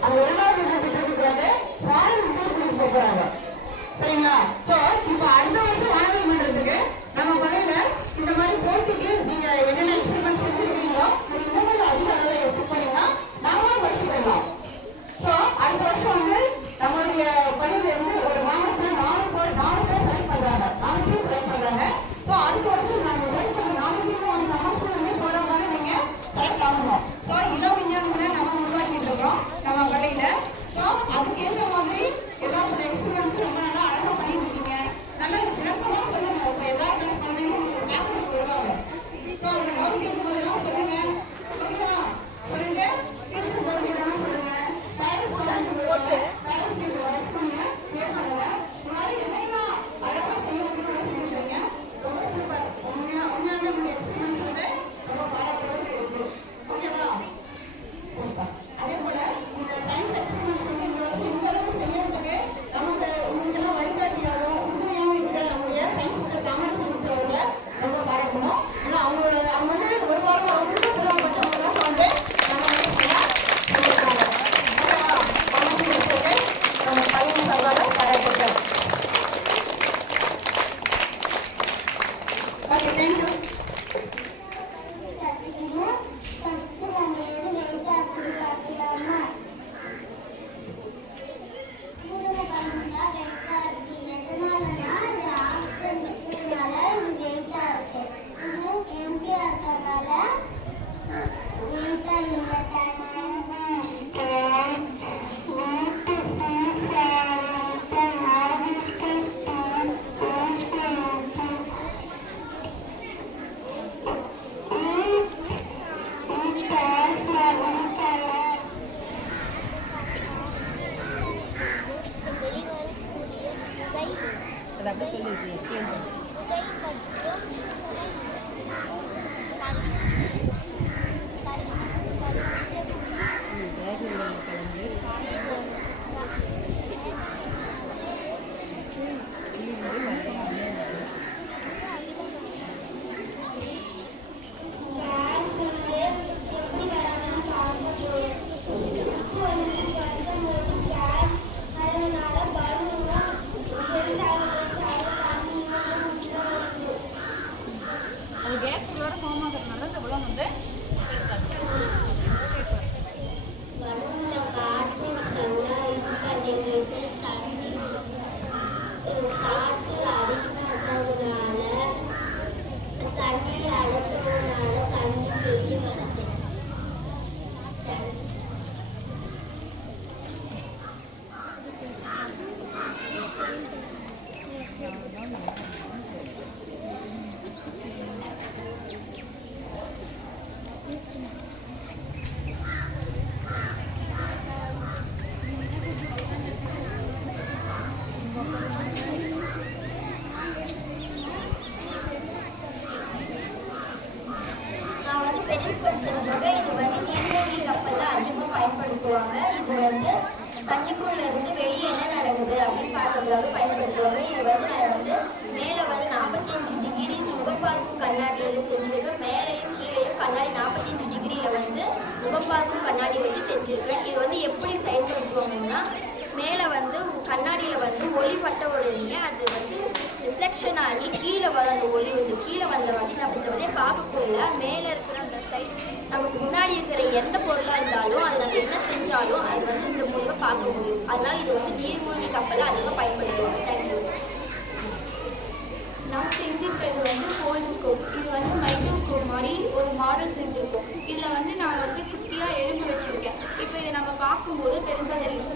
அங்க எல்லாரும் பார்க்கும்போது பயன்படுத்துவாங்க இது வந்து நான் வந்து மேலே வந்து நாற்பத்தஞ்சு டிகிரி முகப்பார்க்கும் கண்ணாடியில் செஞ்சுருக்கேன் மேலேயும் கீழேயும் கண்ணாடி நாற்பத்தஞ்சு டிகிரியில் வந்து முகப்பார்க்கும் கண்ணாடி வச்சு செஞ்சுருக்கேன் இது வந்து எப்படி செயல்படுத்துவாங்கன்னா மேலே வந்து கண்ணாடியில் வந்து ஒளி பட்ட உடனே அது வந்து ரிஃப்ளெக்ஷன் ஆகி கீழே வர அந்த ஒளி வந்து கீழே வந்த வசதி அப்படின்றதே பார்க்கக்குள்ள மேலே இருக்கிற நமக்கு முன்னாடி இருக்கிற எந்த பொருளாக இருந்தாலும் அது நம்ம என்ன செஞ்சாலும் அது வந்து இந்த மூலிமா பார்க்க முடியும். அதனால் இது வந்து நீர்மூழ்கி கப்பலை அதிகமாக பயன்படுத்துவாங்க. தேங்க்யூ நான் செஞ்சுருக்கிறது வந்து ஹோல்டோஸ்கோப் இது வந்து மைக்ரோஸ்கோப் மாதிரி ஒரு மாடல் செஞ்சுருக்கோம். இதில் வந்து நான் வந்து குட்டியாக எறும்பு வச்சுருக்கேன். இப்போ இதை நம்ம பார்க்கும்போது பெருசாக தெரியும்.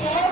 Okay.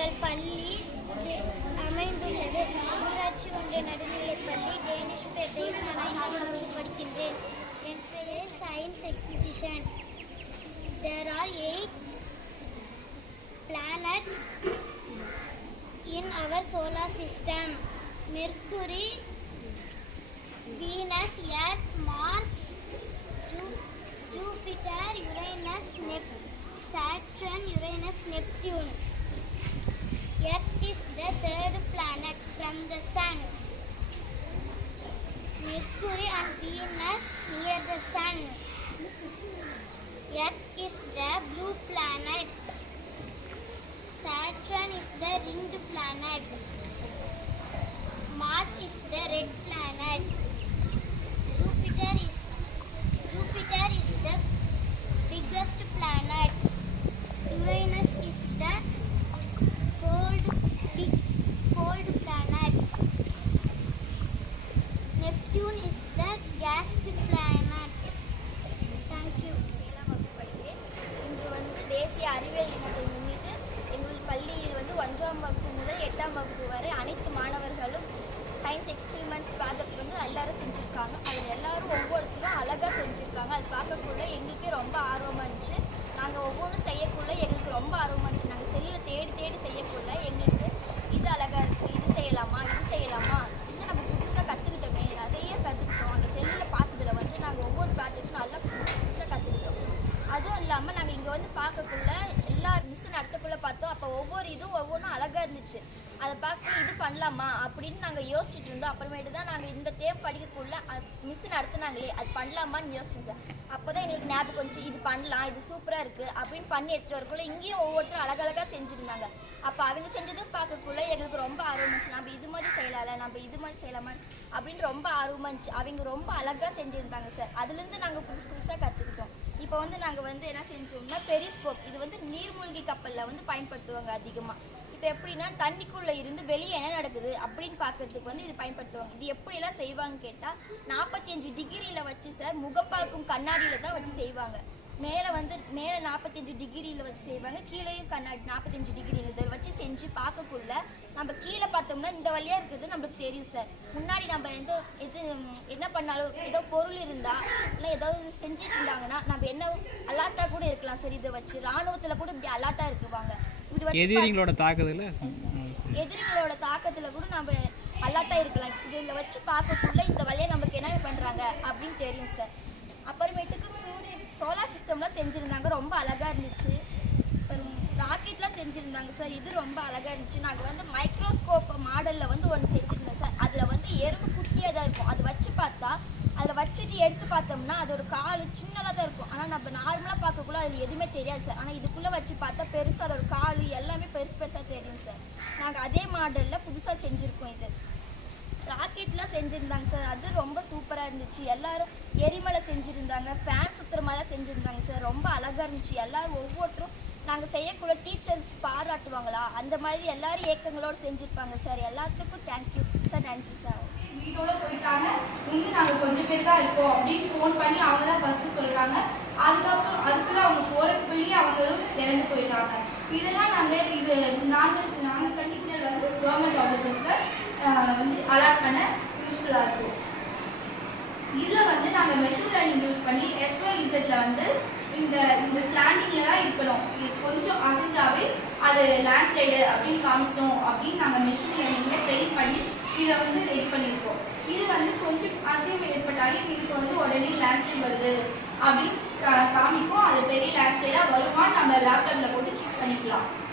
முதல் பள்ளி அமைந்துள்ளது ஊராட்சி ஒன்றிய நடுவிலை பள்ளி டேனிஷ் டேனிஷ்பேட்டையில் நான் ஐந்தாவது படிக்கின்றேன் என் பெயர் science exhibition there are eight planets in our solar system Mercury Venus Earth Mars Jupiter Uranus Nep Saturn Uranus Neptune is the third planet from the Sun. Mercury and Venus near the Sun. Earth is the blue planet. Saturn is the ringed planet. Mars is the red planet. Jupiter is Jupiter is the biggest பண்ணி எடுத்துகிட்டு வரக்குள்ள இங்கேயும் ஒவ்வொருத்தரும் அழகழகாக செஞ்சுருந்தாங்க. அப்போ அவங்க செஞ்சதும் பார்க்கக்குள்ள எங்களுக்கு ரொம்ப ஆர்வம் இருந்துச்சு. நம்ம இது மாதிரி செய்யலாம்ல நம்ம இது மாதிரி செய்யலாமா அப்படின்னு ரொம்ப ஆர்வமாக இருந்துச்சு. அவங்க ரொம்ப அழகாக செஞ்சுருந்தாங்க சார் அதுலேருந்து நாங்கள் புதுசு புதுசாக கற்றுக்கிட்டோம் இப்போ வந்து நாங்கள் வந்து என்ன செஞ்சோம்னா பெரிஸ்கோப். இது வந்து நீர்மூழ்கி கப்பலில் வந்து பயன்படுத்துவாங்க அதிகமாக இப்போ எப்படின்னா தண்ணிக்குள்ளே இருந்து வெளியே என்ன நடக்குது அப்படின்னு பார்க்கறதுக்கு வந்து இது பயன்படுத்துவாங்க. இது எப்படியெல்லாம் செய்வாங்கன்னு கேட்டால் நாற்பத்தி அஞ்சு டிகிரியில் வச்சு சார் முகம் பார்க்கும் கண்ணாடியில் தான் வச்சு செய்வாங்க. மேலே வந்து மேலே நாற்பத்தஞ்சு டிகிரியில் வச்சு செய்வாங்க. கீழேயும் கண்ணாடி நாற்பத்தஞ்சு டிகிரியில் இதில் வச்சு செஞ்சு பார்க்கக்குள்ள நம்ம கீழே பார்த்தோம்னா இந்த வழியாக இருக்கிறது நம்மளுக்கு தெரியும் சார் முன்னாடி நம்ம எந்த ம், என்ன பண்ணாலும் ஏதோ பொருள் இருந்தா இல்லை ஏதாவது செஞ்சுட்டு இருந்தாங்கன்னா நம்ம என்ன அலாட்டா கூட இருக்கலாம் சார் இதை வச்சு ராணுவத்தில் கூட இப்படி அலாட்டா இருக்குவாங்க. எதிரிங்களோட தாக்குதல? எதிரிகளோட தாக்கத்துல கூட நம்ம அலர்ட்டா இருக்கலாம். இதில் வச்சு பார்க்கக்குள்ள இந்த வழியை நமக்கு என்ன பண்றாங்க அப்படின்னு தெரியும் சார் அப்புறமேட்டுக்கு சூரியன் சோலார் சிஸ்டம்லாம் செஞ்சுருந்தாங்க. ரொம்ப அழகாக இருந்துச்சு. அப்புறம் ராக்கெட்லாம் செஞ்சுருந்தாங்க சார் இது ரொம்ப அழகாக இருந்துச்சு. நாங்கள் வந்து மைக்ரோஸ்கோப் மாடலில் வந்து ஒன்று செஞ்சுருந்தோம் சார் அதில் வந்து எறும்பு குட்டியாக தான் இருக்கும். அதை வச்சு பார்த்தா அதில் வச்சுட்டு எடுத்து பார்த்தோம்னா அது ஒரு கால் சின்னதாக தான் இருக்கும். ஆனால் நம்ம நார்மலாக பார்க்கக்குள்ள அது எதுவுமே தெரியாது சார் ஆனால் இதுக்குள்ளே வச்சு பார்த்தா பெருசாக அதோட கால் எல்லாமே பெருசு பெருசாக தெரியும் சார் நாங்கள் அதே மாடலில் புதுசாக செஞ்சுருக்கோம் இது. ராக்கெட்லாம் செஞ்சுருந்தாங்க சார். அது ரொம்ப சூப்பராக இருந்துச்சு. எல்லாரும் எரிமலை செஞ்சுருந்தாங்க. ஃபேன் சுற்றுற மாதிரிலாம் செஞ்சுருந்தாங்க சார். ரொம்ப அழகாக இருந்துச்சு. எல்லாரும் ஒவ்வொருத்தரும் நாங்கள் செய்யக்குள்ள டீச்சர்ஸ் பாராட்டுவாங்களா? அந்த மாதிரி எல்லாரும் இயக்கங்களோடு செஞ்சுருப்பாங்க சார். எல்லாத்துக்கும் தேங்க்யூ சார் நன்றி சார். வீட்டோட போயிட்டாங்க. இன்னும் நாங்கள் கொஞ்சம் பேர் தான் இருக்கோம் அப்படின்னு ஃபோன் பண்ணி அவங்க தான் ஃபஸ்ட்டு சொல்கிறாங்க அதுக்கப்புறம் அதுக்குள்ளே அவங்க போகிறதுக்குள்ளேயே அவங்களும் இறந்து போயிட்டாங்க இதெல்லாம் நாங்கள் இது நாங்கள் நாங்கள் கண்டிப்பாக வந்து கவர்மெண்ட் ஆஃபீஸர் சார் வந்து அலாட் பண்ண யூஸ்ஃபுல்லாக இருக்கும். இதில் வந்து நாங்கள் மெஷின் லேர்னிங் யூஸ் பண்ணி எஸ்ஒய்இசட்ல வந்து இந்த இந்த ஸ்லாண்டிங்கில் தான் இருக்கணும். இது கொஞ்சம் அசைஞ்சாவே அது லேண்ட்ஸ்லைடு அப்படின்னு காமிக்கணும் அப்படின்னு நாங்கள் மெஷின் லேர்னிங்கில் ட்ரெயின் பண்ணி இதை வந்து ரெடி பண்ணியிருக்கோம். இது வந்து கொஞ்சம் அசைவு ஏற்பட்டாலே இதுக்கு வந்து உடனே லேண்ட்ஸ்லைட் வருது அப்படின்னு கா- காமிக்கும் அது பெரிய லேண்ட்ஸ்லைடாக வருமா நம்ம லேப்டாப்பில் போட்டு செக் பண்ணிக்கலாம்.